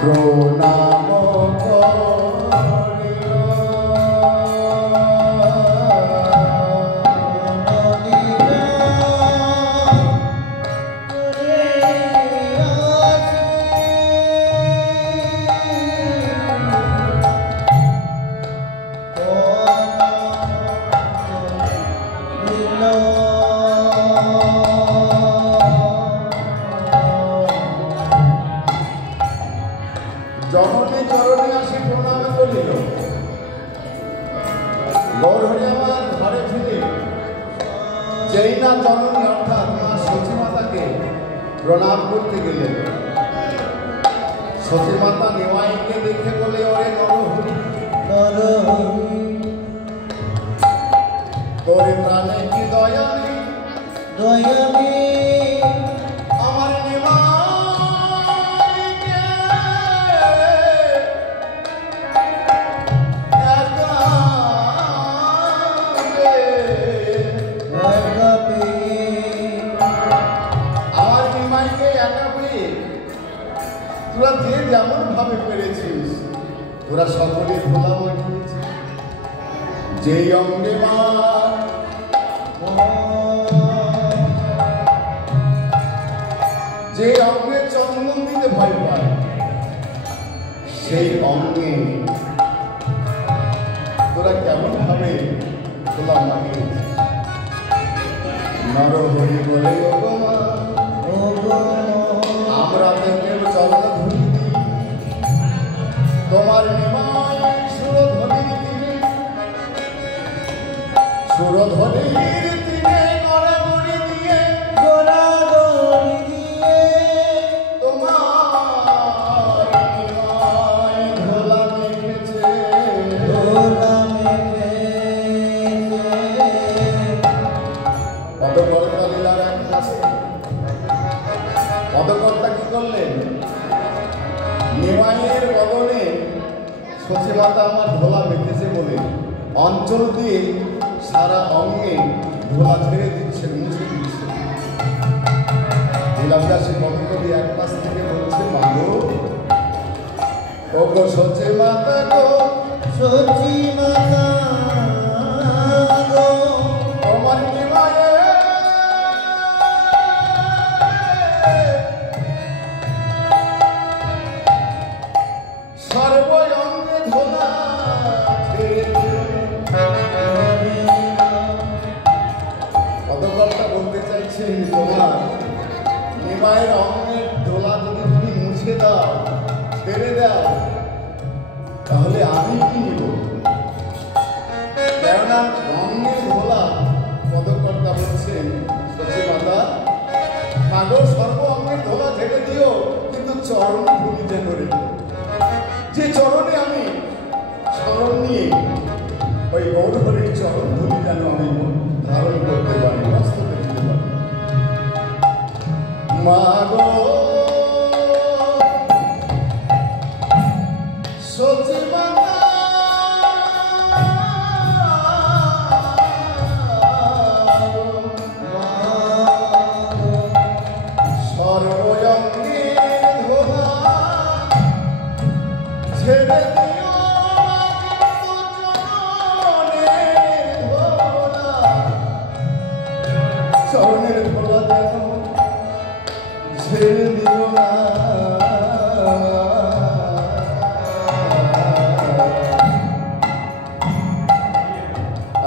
প্রণাম জননী চরণে আসি প্রণাম করিল। গৌরহরি আমার ঘরে ফিরে যেই না জননী অর্থাৎ মা সতীমাতাকে প্রণাম করতে গেলেন, সতীমাতা নিমাইকে দেখে বলে, ওরে নরহরি তোরে প্রাণে কি দয়া নেই, দয়া নেই আমার তোরা যে যেমন ভাবে পেরেছিস তোরা সকলে ভোলা মাখিয়েছিস। যেই অঙ্গে মা যে অঙ্গে চন্দন দিতে ভয় পায় সেই অঙ্গে তোরা কেমন ভাবে ভোলা মাখিয়েছিস। নরহরি বলে, আমরা থেকে চন্দ্র ধরি তোমার নিমায় সুরধ্বনির তীরে, সুরধ্বনির তীরে গড়াগড়ি দিয়ে তোমার নিমায় ধোলা মেখেছে, পদকর্তা লীলার এক কাছে পদকর্তা কি করলেন, নিমাইয়ের বদনে সতীমাতা আমার ধোলা মেখেছে বলে অঞ্চল দিয়ে সারা অঙ্গে ধোলা ছেড়ে দিচ্ছে, মুছে দিচ্ছে। লীলাবিলাসী পদকর্তা এক পাশ থেকে বলছে, মাগো ও গো সতীমাতা গো, সতীমাতা গো তোমার নিমাইয়ে সর্বঙ্গে ধোলা পদকর্তা বলতে চাইছেন, তোমার নিমাইয়ের অঙ্গের ধোলা যদি তুমি মুছে দাও, ছেড়ে দাও, তাহলে আমি কি নিব? কেননা অঙ্গের ধোলা পদকর্তা বলছেন, সতীমাতা সাগর সর্ব অঙ্গের ধোলা ছেড়ে দিও, কিন্তু চরণ ভূমি যেন রেখো। যে চরণে আমি স্মরণ নিয়ে ওই গৌরহরির চরণ ধুলি যেন আমি ধারণ করতে পারি, বাস্তবে দিতে পারি। মা গো সতীমাতা সর্বঙ্গের ধোলা ছেড়ে দিও, চরণের ধোলা যেন ছেড়ে দিও না।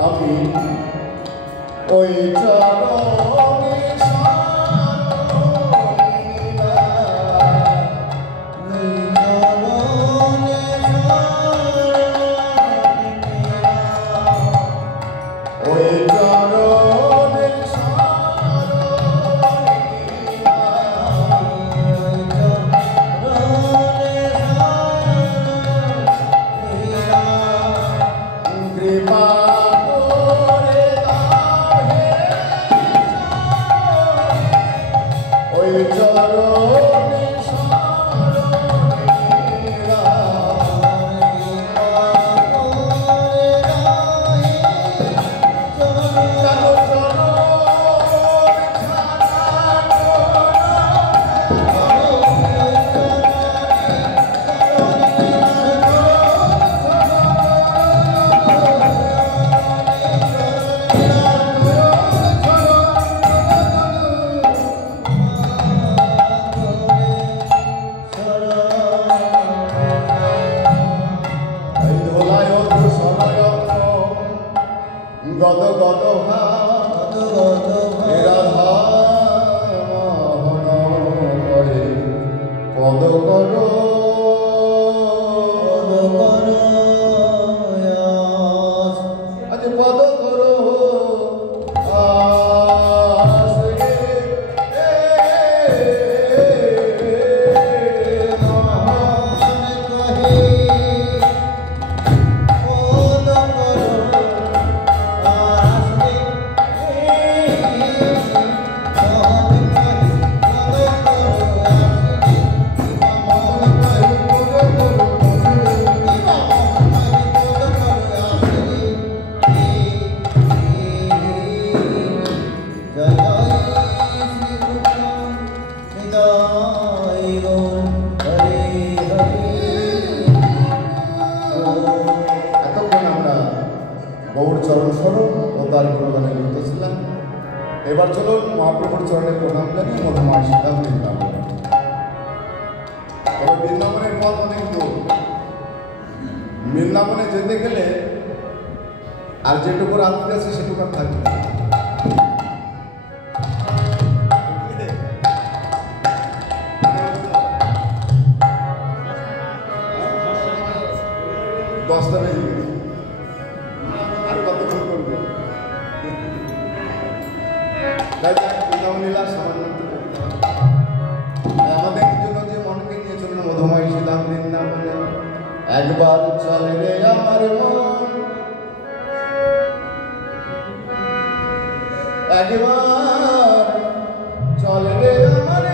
আমি ওই চরণে সরণিলা, পদগত রাধা মোহন করে পদ করো আজ পদ করো গৌর চরণ স্মরণ ও তার গুণগানে লিপ্ত ছিলাম। এবার চলুন মহাপ্রভুর চরণে প্রণাম জানিয়ে মধুমা সিদ্ধাম বৃন্দাবন। তবে বৃন্দাবনের পথ অনেক দূর। বৃন্দাবনে যেতে গেলে আর যেটুকু রাত্রি আছে সেটুকু আর থাকবে না। দশটা বেজে গেছে, আর কতক্ষণ করবো? তাই যাক বৃন্দাবন লীলা সামান্য আমাদের জন্য যে মনকে নিয়ে চলুন মধুময় সিদ্ধাম বৃন্দাবনে। একবার চলে রে আমার মন, একবার চলে রে আমার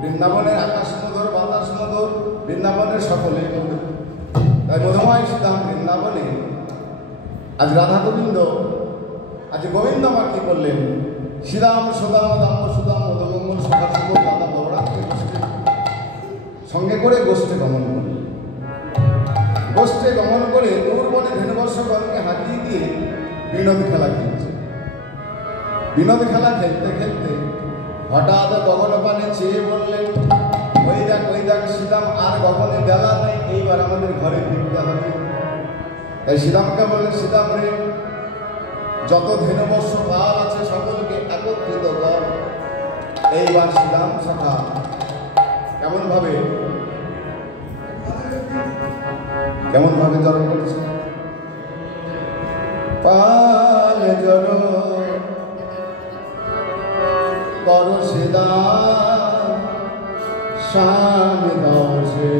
বৃন্দাবনের আকাশ মধুর বাতাস মধুর, বৃন্দাবনের সকলে মধুর। তাই মধুময় শ্রীধাম বৃন্দাবনে আজ রাধা গোবিন্দ, আজ গোবিন্দ মা কি করলেন? শ্রীরাম সুদাম দাম সুদাম মধুমঙ্গল সখা শুভ দাদা বলরামকে সঙ্গে করে গোষ্ঠে গমন করলেন। গোষ্ঠে গমন করে দূরবনে ধেনুবর্ষগণকে হাঁটিয়ে দিয়ে বিনোদ খেলা খেলছে। বিনোদ খেলা খেলতে খেলতে হঠাৎ গগন পানে চেয়ে বললেন, ওই দেখ শ্রীরাম, আর গগনে বেলা নেই, এইবার আমাদের ঘরে ফিরতে হবে। তাই শ্রীরামকে বললেন, শ্রীরাম রে, যত ধেনুবর্ষ পাল আছে সকলকে একত্রিত কর। এইবার শ্রীরাম সখা কেমন ভাবে জড়ো করেছে? পাল জড়ো করো শ্রীরাম, শাম দশে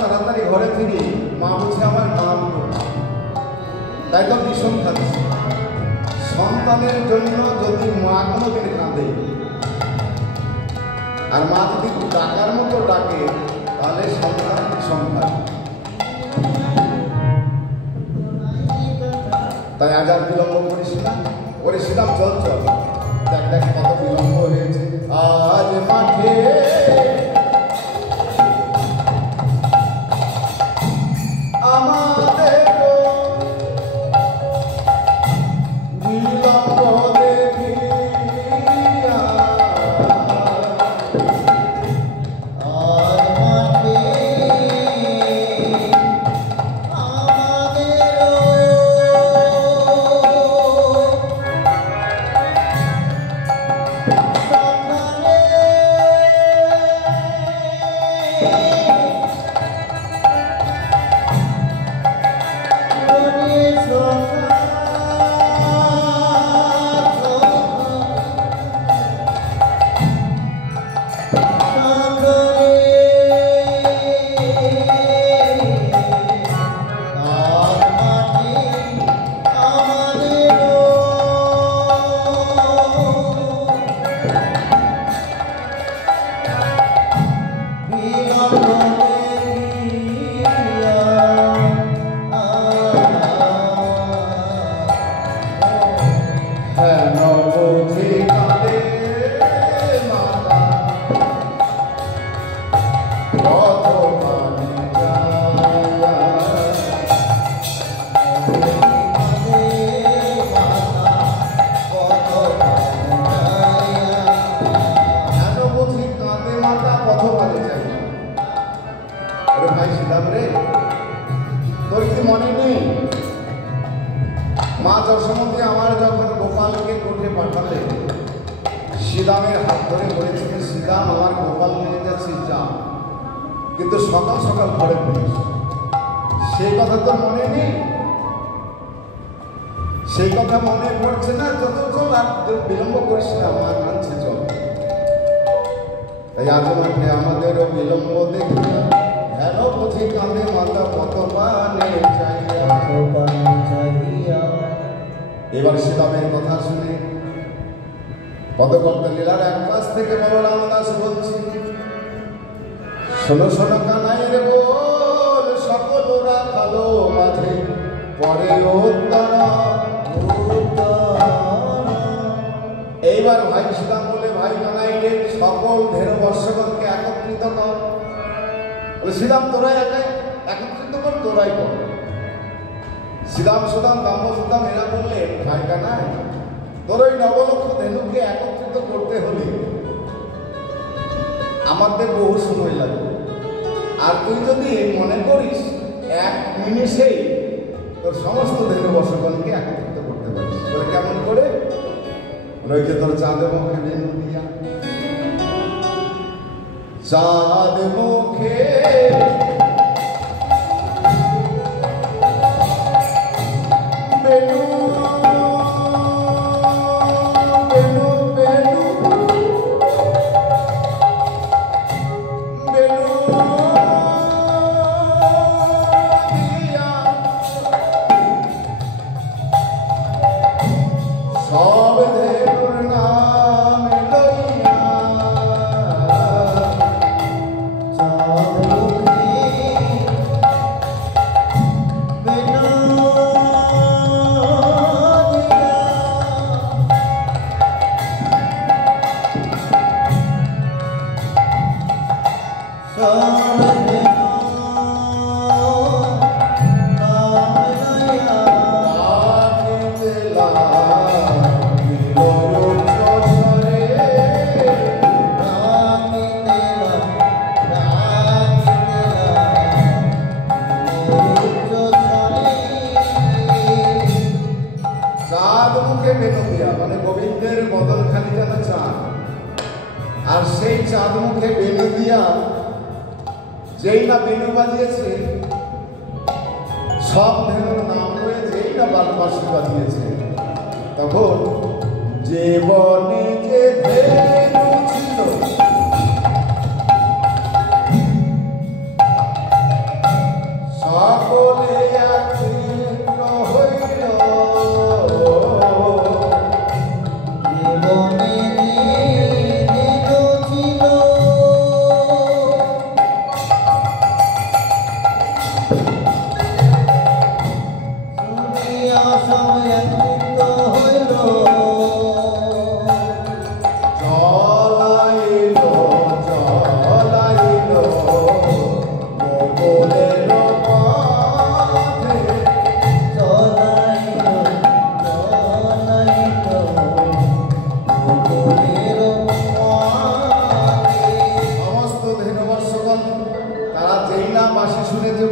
তাড়াতাড়ি ঘরে ফিরি, মা বলছে আমার নাম করছে। তাই তো ভীষণ খাচ্ছে। সন্তানের জন্য যদি মা কোনোদিন কাঁদে আর মা যদি ডাকার মতো ডাকে, তাহলে সন্তান ভীষণ খাবে। তাই আজ আর বিলম্ব করিস না, ওরে শ্রীরাম চল চল, দেখ কত বিলম্ব হয়েছে। আজ মাঠে যশোমতী আমার যখন গোপালকে কোঠে পাঠালে, শ্রীরামের হাত ধরে বলেছিলেন, শ্রীরাম আমার গোপাল নিয়ে যাচ্ছি, যা, কিন্তু সকাল সকাল ঘরে ফিরিস। সেই কথা তো মনে নেই, সেই কথা মনে পড়ছে না। যত চল, আর বিলম্ব করিস না, মা কাঁদছে, চল। তাই আজ মাঠে আমাদেরও বিলম্ব দেখিয়া, হেন বুঝি কাঁদে মাতা কত পানে চাইয়া। এবার শ্রীরামের কথা শুনে পদকর্তা লীলার এক পাশ থেকে বলরাম দাস বলছি, শোনো শোনো কানাই রে বল, সকল ওরা কালো মাঝে পরে এইবার ভাই শ্রীরাম বলে, ভাই কানাই রে, সকল ধেনু বর্ষগণকে একত্রিত কর। শ্রীরাম তোরাই একাই একত্রিত কর, তোরাই কর। শ্রীরাম সুদাম দাম্ব সুদাম এরা বললেন, ভাই কানাই, তোর ওই নবলক্ষ ধেনুকে একত্রিত করতে হলে আমাদের বহু সময় লাগবে। আর তুই যদি মনে করিস এক নিমেষেই তোর সমস্ত ধেনু বর্ষগণকে একত্রিত করতে পারিস, তোরা কেমন করে? রয়েছে তোর চাঁদে মুখে ধেনু দিয়া, চাঁদ মুখে বেনু মানে গোবিন্দের বদল খালি যেন চাঁদ, আর সেই চাঁদ মুখে বেনু দিয়া যেই না বেনু বাজিয়েছে, সব ধেনুর নাম হয়ে যেই না বাঁশি বাজিয়েছে, তখন যে বনে যে ধেনু ছিল সকলে একত্রিত হইল।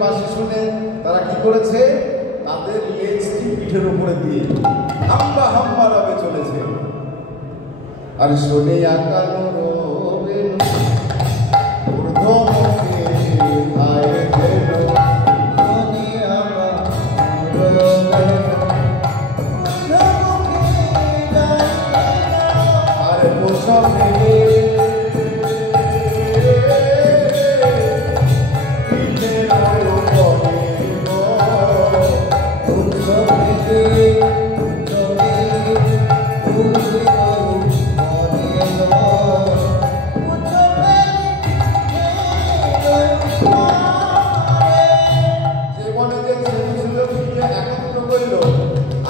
বাঁশি শুনে তারা কি করেছে, তাদের লেজটি পিঠের উপরে দিয়ে হাম্বা হাম্বা রবে চলেছে। আর শোনে আকানো রবে ঊর্ধ্বমুখে আয় ধেনু, শোনে আকানো রবে আর পোষণে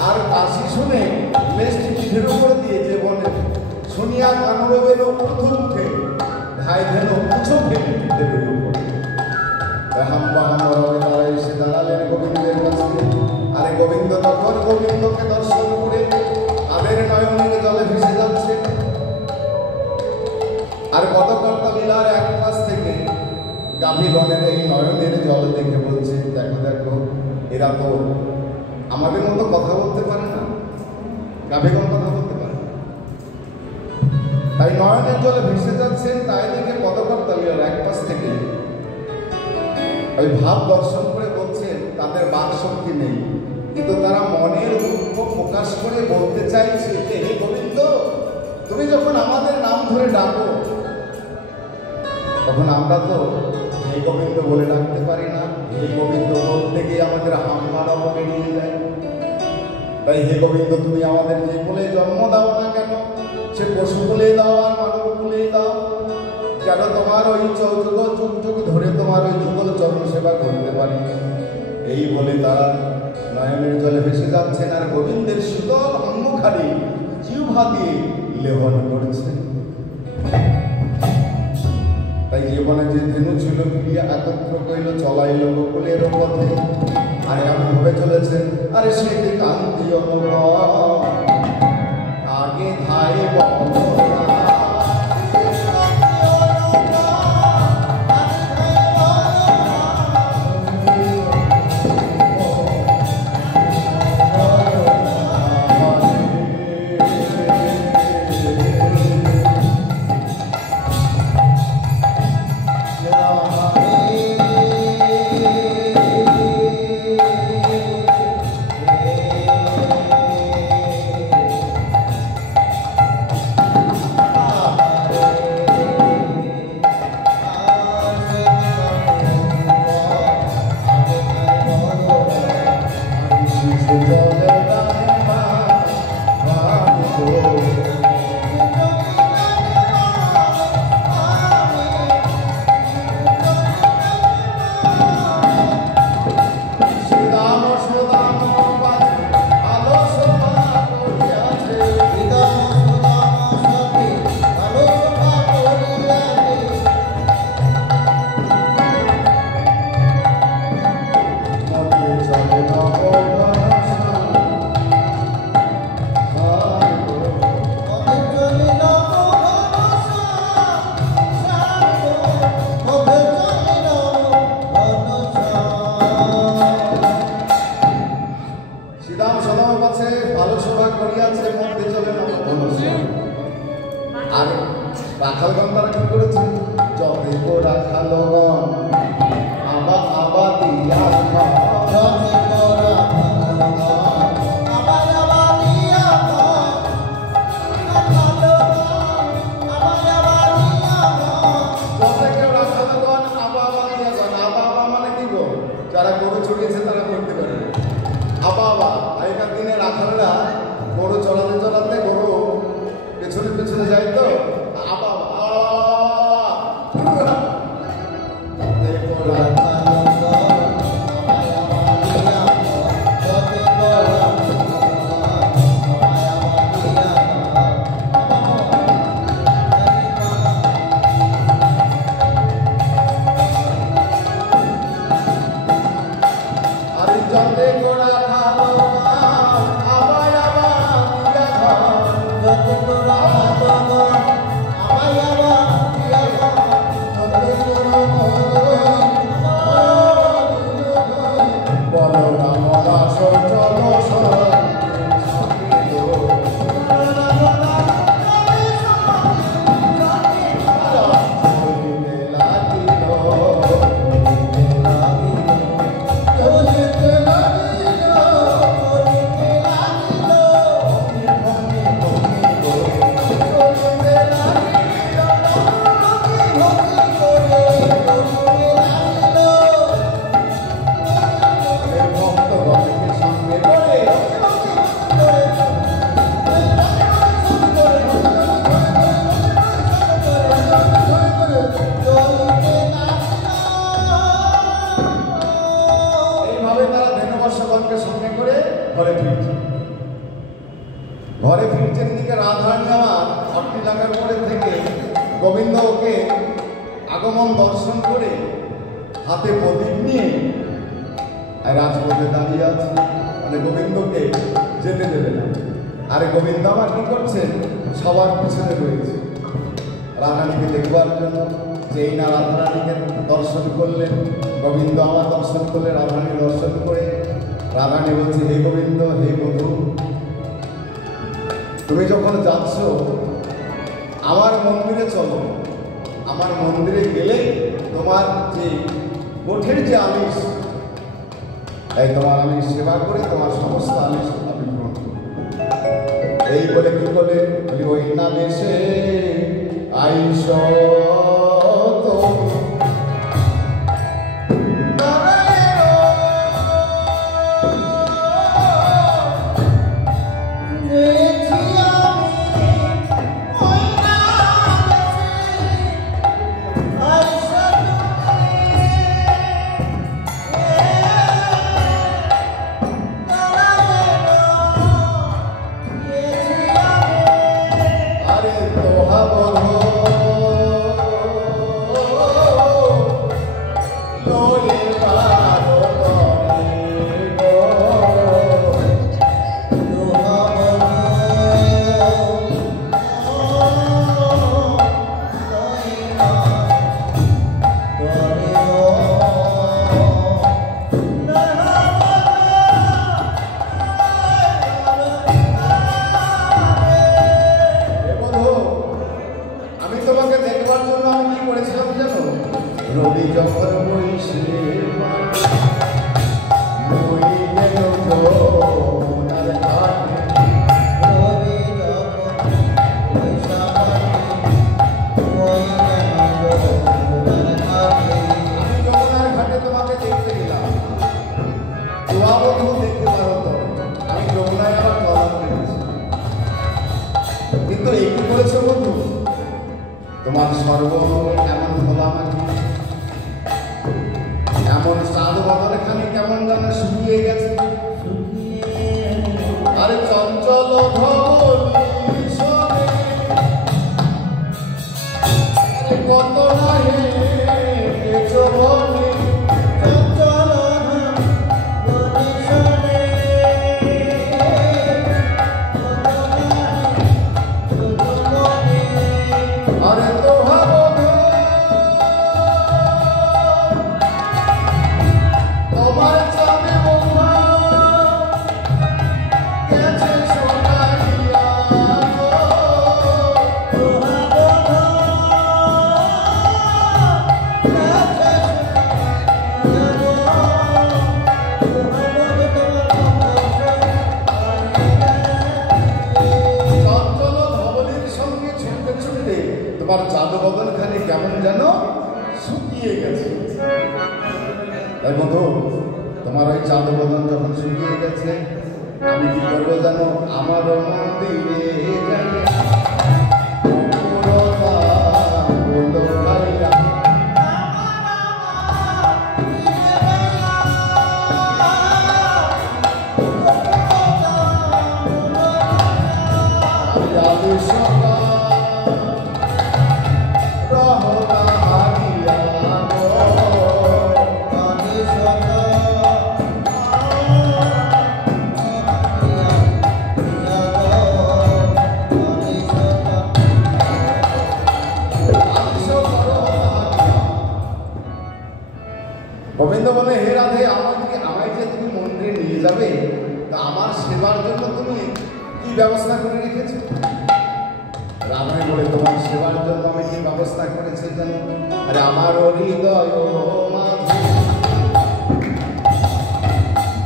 আর বাঁশি শুনে লেজটি পিঠের উপরে দিয়ে যে বনে শুনিয়া কানুরবের ঊর্ধ্বমুখে ভাই ধেন পুছো ফেলে পিঠের উপরে হাম্বা হাম্বা রবে তারা এসে দাঁড়ালেন গোবিন্দের কাছে। আরে গোবিন্দ তখন গোবিন্দকে দর্শন করে তাদের নয়নের জলে ভেসে যাচ্ছে। আর পদকর্তা লীলার এক পাশ থেকে গাভীগণের এই নয়নের জল দেখে বলছে, দেখো দেখো, এরা তো আমাদের মতো কথা বলতে পারে না, গাভীগণ কথা বলতে পারে না। তাই নয়নের জলে ভেসে যাচ্ছেন, তাই দিকে পদকর্তালীর এক পাশ থেকে ওই ভাব দর্শন করে বলছেন তাদের বাক শক্তি নেই, কিন্তু তারা মনের দুঃখ প্রকাশ করে বলতে চাইছে যে হে গোবিন্দ, তুমি যখন আমাদের নাম ধরে ডাকো তখন আমরা তো হে গোবিন্দ বলে ডাকতে পারি না। হে গোবিন্দ বলতে গিয়ে আমাদের হাম্মারা বলে নিয়ে যায়। তাই হে গোবিন্দ, তুমি আমাদের যে বলে জন্ম দাও না কেন, সে পশু বলে দাও আর মানব বলে দাও, যেন তোমার ওই চৌযুগ যুগ যুগ ধরে তোমার ওই যুগল চরণ সেবা করতে পারি। এই বলে তারা নয়নের জলে ভেসে যাচ্ছেন আর গোবিন্দের শীতল অঙ্গখানি জিহ্বা দিয়ে লেহন করছে। তাই জীবনে যে ধেনু ছিল ক্রিয়া একত্র কইল চলাইল গোকুলের পথে, আর এমন ভাবে চলেছেন আরে সেটি কান্তি অনুভব আগে ধাই আর রাখালগণ তারা কি করেছে? যতে গো রাখালগণ আবা আবা দিয়া যতে গো রাখালগণ আবা আবা দিয়া যতে গো রাখালগণ আবা আবা দিয়া আবা আবা মানে কি গো? যারা গরু চড়িয়েছে তারা করতে পারে আবা আবা। আগেকার দিনে রাখালরা গরু চড়াতে চড়াতে গরু পেছনে পেছনে যাই তো আবা ঘরে ফিরছেন দিকে রাধারানী আমার অট্টিলাঙ্গার উপরে থেকে গোবিন্দ ওকে আগমন দর্শন করে হাতে প্রদীপ নিয়ে রাজপথে দাঁড়িয়ে আছে, মানে গোবিন্দকে যেতে দেবে না। আরে গোবিন্দ আমার কি করছেন? সবার পিছনে রয়েছে রাধারানীকে দেখবার জন্য। যেই না রাধারানীকে দর্শন করলেন, গোবিন্দ আমার দর্শন করলে রাধারানী দর্শন করে রাধারানী বলছে হে গোবিন্দ, হে বধূ, তুমি যখন যাচ্ছ আমার মন্দিরে চলো, আমার মন্দিরে গেলেই তোমার যে গোঠের যে আমিষ, তাই তোমার আমি সেবা করে তোমার সমস্ত আমিষ আমি গ্রহণ করি। এই বলে কি বলে ওই নামে সে আইস রবি যখন বইসে ঘাটে তোমাকে দেখতে গেলাম, দেখতে পারো তো আমি যমুনায় আমার কলাম করেছি, কিন্তু এই কি করেছো বন্ধু, তোমার সর্বঙ্গে এমন হলাম এমন সাধু বদলে খানি কেমন যেন শুকিয়ে গেছে। আরে চঞ্চল ধবলি সরে কত না হেছো বলে চঞ্চল ধবলি সরে আরে তো ভাবো তোমার চাঁদে বন্ধা গেছে সোনাইয়া চঞ্চল ধবলির সঙ্গে ছুটতে ছুটতে তোমার চাঁদ বদন খানি কেমন যেন শুকিয়ে গেছে। তাই বন্ধু তোমার ওই চাঁদ বদন যখন শুকিয়ে গেছে আমি কি করবো জানো, আমার মন্দিরে গোবিন্দ বলে, হে রাধে, আমায় যে তুমি মন্দিরে নিয়ে যাবে তা আমার সেবার জন্য তুমি কি ব্যবস্থা করে রেখেছো? রাধে বলে, তোমার সেবার জন্য আমি কি ব্যবস্থা করেছি জানো? আরে আমার হৃদয় মাঝে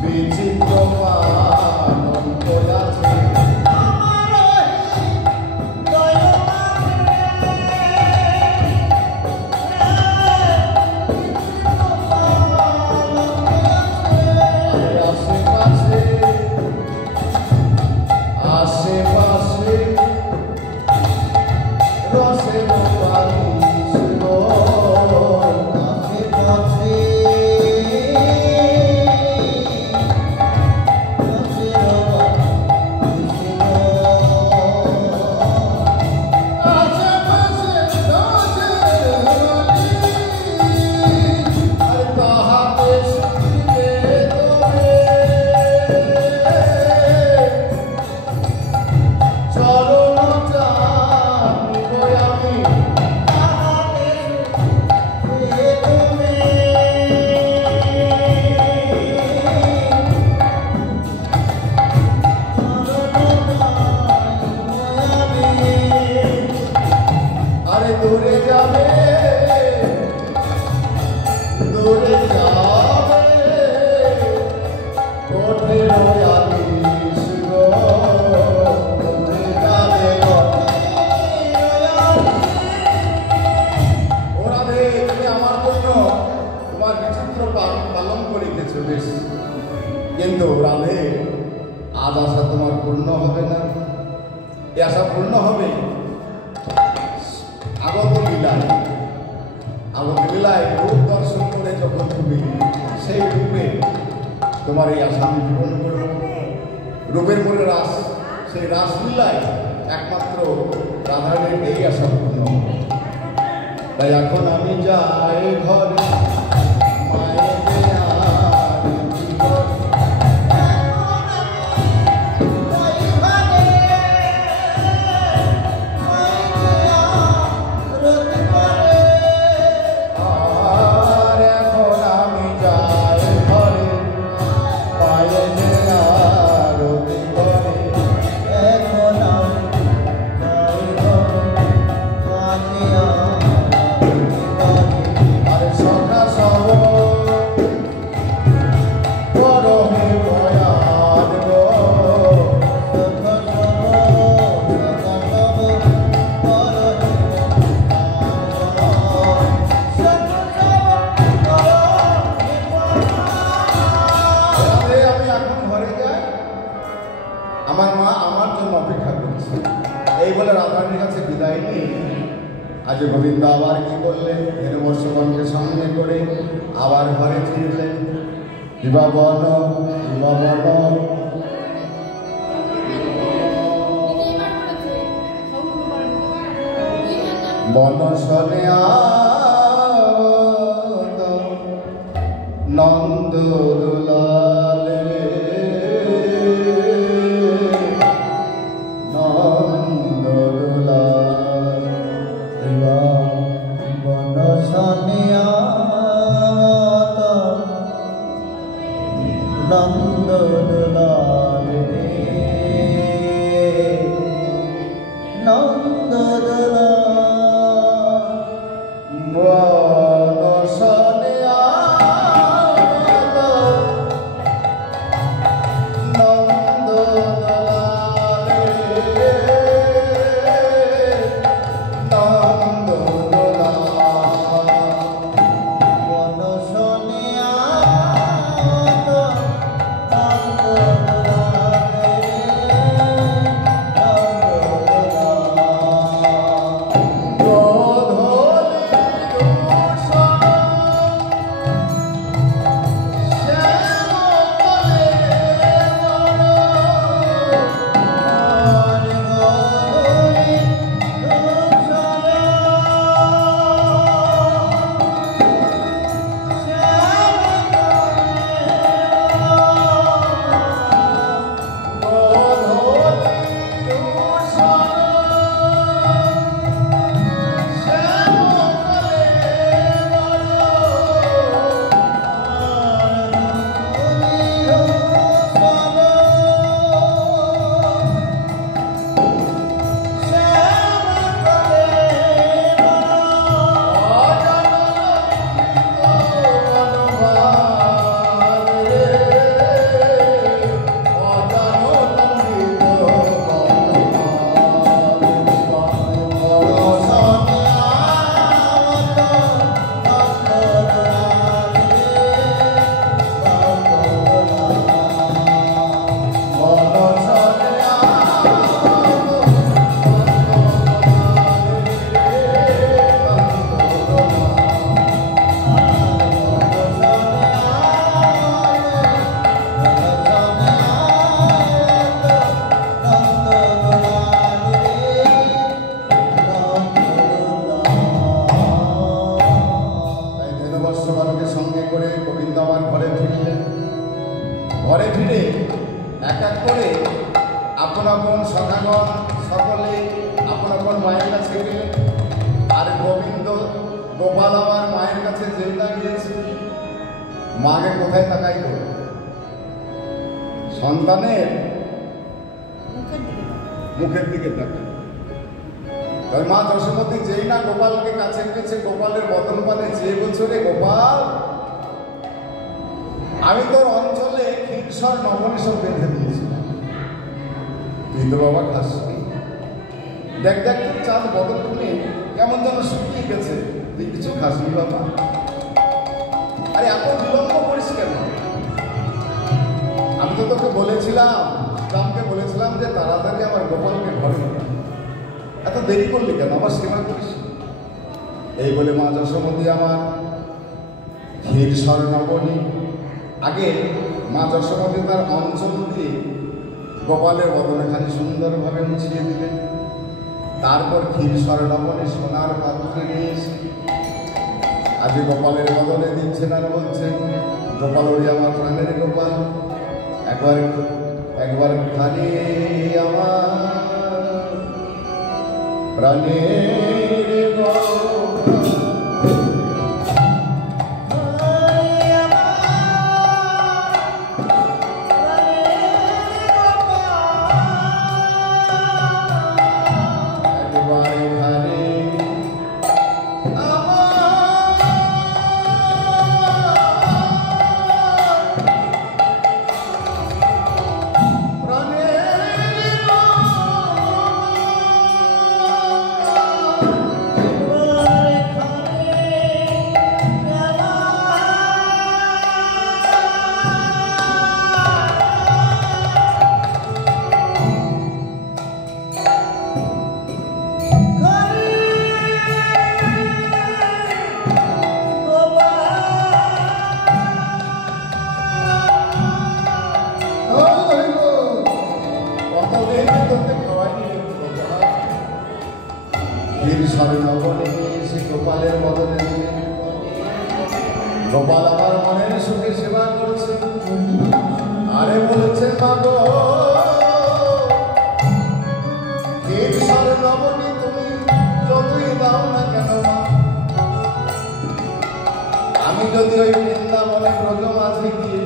বিচিত্র আনন্দ আছে, রসে কিন্তু রাধে আজ আশা তোমার পূর্ণ হবে না, এ আশা পূর্ণ হবে আগত লীলায় রূপ দর্শন করে যখন তুমি সেই রূপে তোমার এই আশা আমি পূরণ করব। রূপের পরে রাস, সেই রাসলীলায় একমাত্র রাধারানীর এই আশা পূর্ণ হবে। তাই এখন আমি যাই ঘরে আমার মা আমার জন্য অপেক্ষা করছে। এই বলে রাধারানীর কাছে বিদায় নিয়ে আজ গোবিন্দ আবার কি করলেন, হেনবর্ষগণকে সামনে করে আবার ঘরে ফিরলেন। বিবাবন বনসনে নন্দ দুলালে সঙ্গে করে গোবিন্দ আমার ঘরে ফিরলেন। ঘরে ফিরে এক এক করে আপন আপন সখাগণ সকলে আপন আপন মায়ের কাছে গেলেন। আর গোবিন্দ গোপাল আমার মায়ের কাছে যেই না গিয়েছে, মাকে কোথায় তাকাইল? সন্তানের মুখের দিকে তাকাই। তাই মা যশোমতী যেই না গোপালকে কাছে গেছে, গোপালের বদন পানে যে বছরে গোপাল আমি তোর অঞ্চলে ঈশ্বর নবনী সব বেঁধে দিয়েছিল। তুই তো বাবা খাসনি, দেখ দেখ তোর চাঁদ বদলটুনি কেমন যেন শুকিয়ে গেছে, তুই কিছু খাসনি বাবা। আরে এত বিলম্ব করিস কেন? আমি তো তোকে বলেছিলাম, রামকে বলেছিলাম যে তাড়াতাড়ি আমার গোপালকে ঘরে নিয়ে আয়। এত দেরি করলি কেন? আমার সেবা করিস। এই বলে মা যশোমতী আমার ক্ষীর স্বর্ণবনী, আগে মা যশোমতী তার অঞ্চল দিয়ে গোপালের বদনখানি সুন্দরভাবে মুছিয়ে দিলেন। তারপর ক্ষীর স্বর্ণবনী সোনার পাত্রে নিয়ে এসে আজ গোপালের বদনে দিচ্ছেন আর বলছেন, গোপাল ওই আমার প্রাণের গোপাল, একবার একবার খালি আমার প্রাণের গোপাল। গোপালের বদনে গোপাল আমার মনের সুখে সেবা করছে। আরে বলেছেন মা গো, ক্ষীর স্বর্ণবনী তুমি যতই দাও না কেন মা, আমি যদি ওই বৃন্দাবনে ব্রজ মাঝে গিয়ে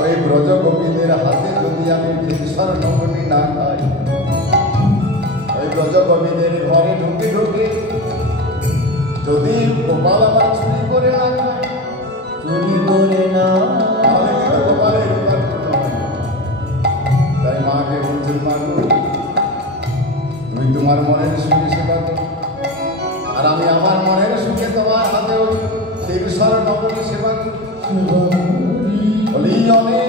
ওই ব্রজ গোপীদের হাতে যদি আমি ক্ষীর স্বর্ণবনী না খাই, ওই ব্রজ গোপীদের ঘরে ঢুকে ঢুকে যদি গোপাল আবার চুরি করে না খায়, চুরি করে না, তাহলে কিন্তু গোপালের উদ্ধার করতে হয়। তাই মাকে বলছেন, মা গো তুমি তোমার মনের সুখে সেবা করো, আর আমি আমার মনের সুখে তোমার হাতে ক্ষীর স্বর্ণবনী সেবা করি। বলি অনেক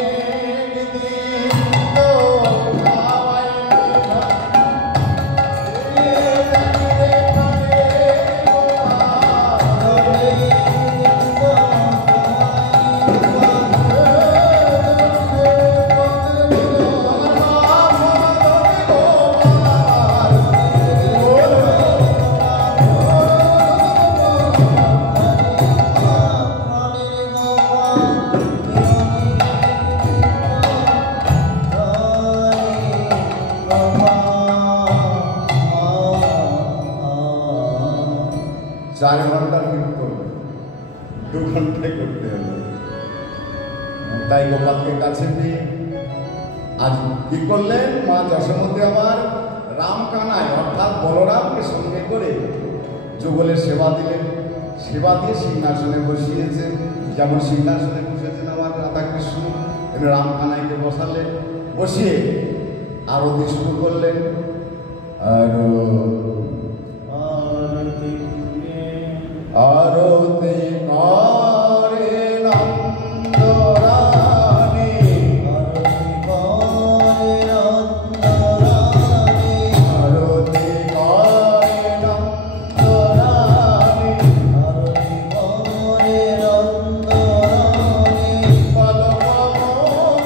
চার ঘন্টার কীর্তন 2 ঘন্টায় করতে হলো। তাই গোপালকে কাছে পেয়ে আজ কি করলেন, মা যশোমতী আমার রামকানায় অর্থাৎ বলরামকে সঙ্গে করে যুগলের সেবা দিলেন। সেবা দিয়ে সিংহাসনে বসিয়েছেন, যেমন সিংহাসনে বসেছেন আমার রাধাকৃষ্ণ, রামকানাইকে বসালেন। বসিয়ে আরতি শুরু করলেন। আরতি করে নন্দরানী, আরতি করে নন্দরানী, আরতি করে নন্দরানী, আরতি করে নন্দরানী, পলকমুখ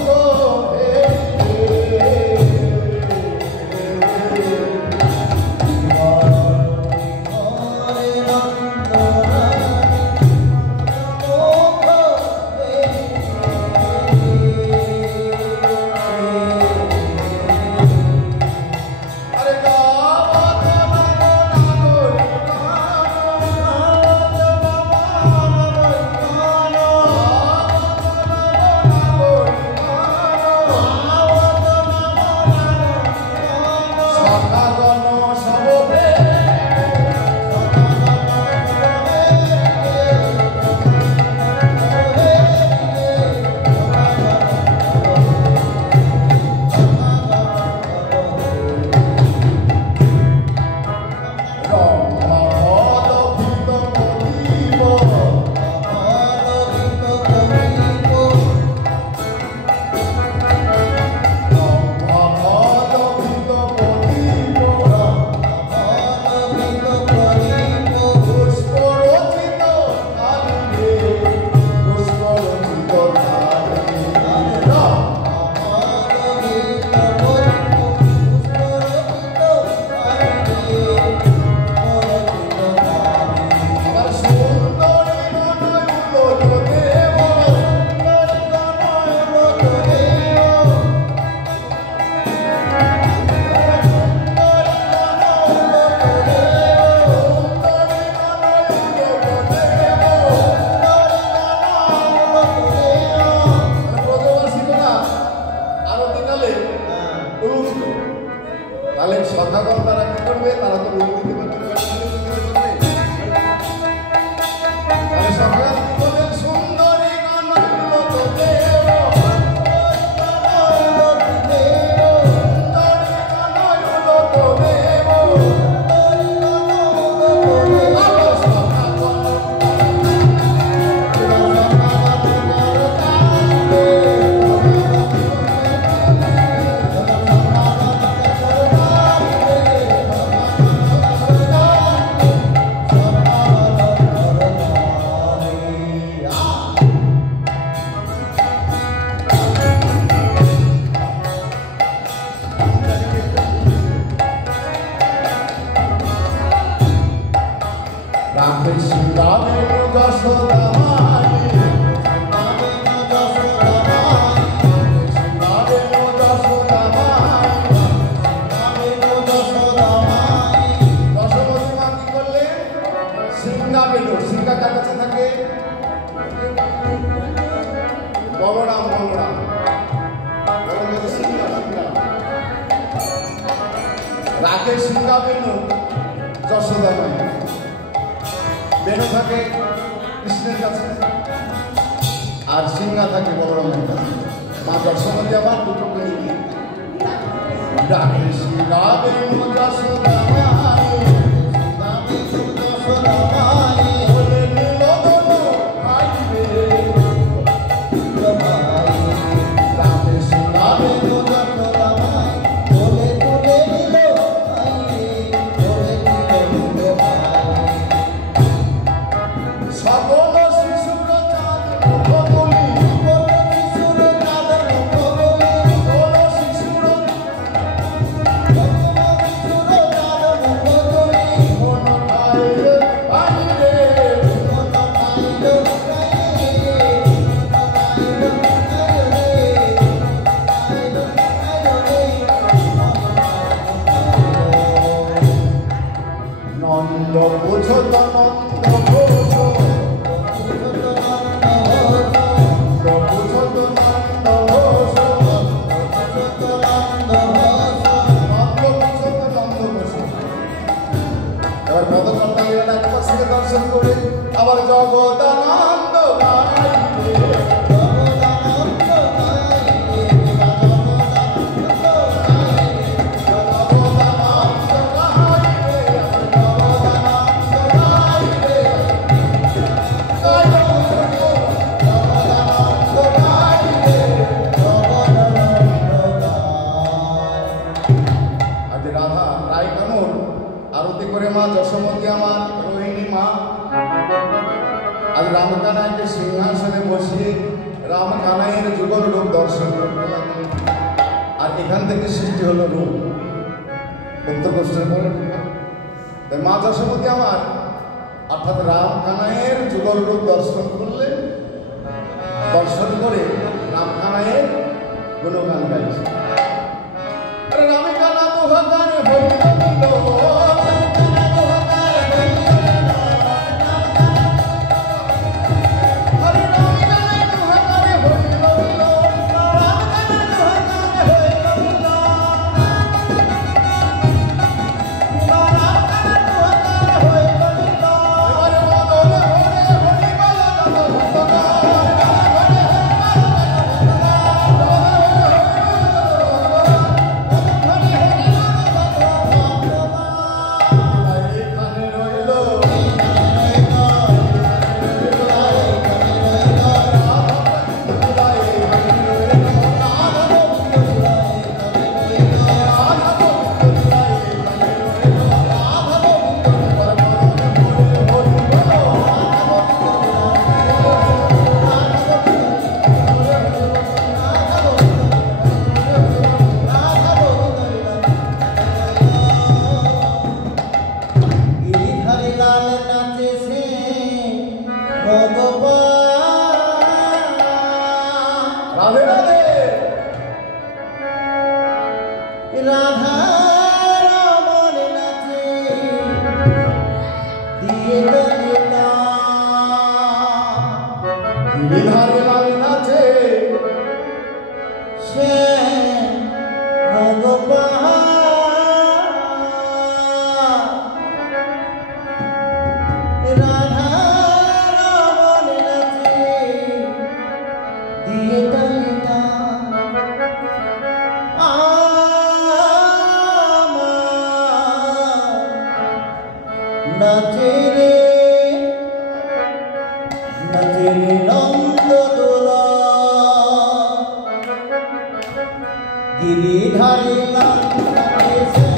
তারা তো রূপ দিতে পারবে না, আরে সকাল বিকেলে সুন্দরী গান হইলো তোদের রাকেশ সিংহা বেনু যশোদা মাই বেনু থাকে কৃষ্ণের কাছে আর সিংহা থাকে বলরামের কাছে মা যশোমতী আমার দুটো করি রাকেশ সিংহা বেনু যশোদা মাই যশোদা মাই বলে নিল বলো ভাই রে রাকেশ সিংহা বেনু যশোদা মাই বলে তুলে নিল সকল শিশুর চাঁদ মুখগুলি সকল শিশুর চাঁদ মুখগুলি সকল শিশুর চাঁদ মুখগুলি মন খাইলে বাইরে মন খাইলে নন্দ বুঝো তো নন্দ বুঝো দর্শন করে আবার জগদানন্দ আজ রাধা রায় কানুর আরতি করে মা যশোমতী আমার রোহিণী মা আজ রামকানাইকে সিংহাসনে বসিয়ে রামকানাইয়ের যুগল রূপ দর্শন করতে লাগলেন। আর এখান থেকে সৃষ্টি হলো রূপ উত্তরকোষ্ঠের পরে তাই মা যশোমতী আমার অর্থাৎ রামকানাইয়ের যুগল রূপ দর্শন করলে দর্শন করে রামকানাইয়ের গুণগান গাইছে। রামে কানা দোহা গানে হইল রাধা রমন নাচে দিয়ে দলিতা বিধারে লাল নাচে সে ভগবান গিরিধারী লাল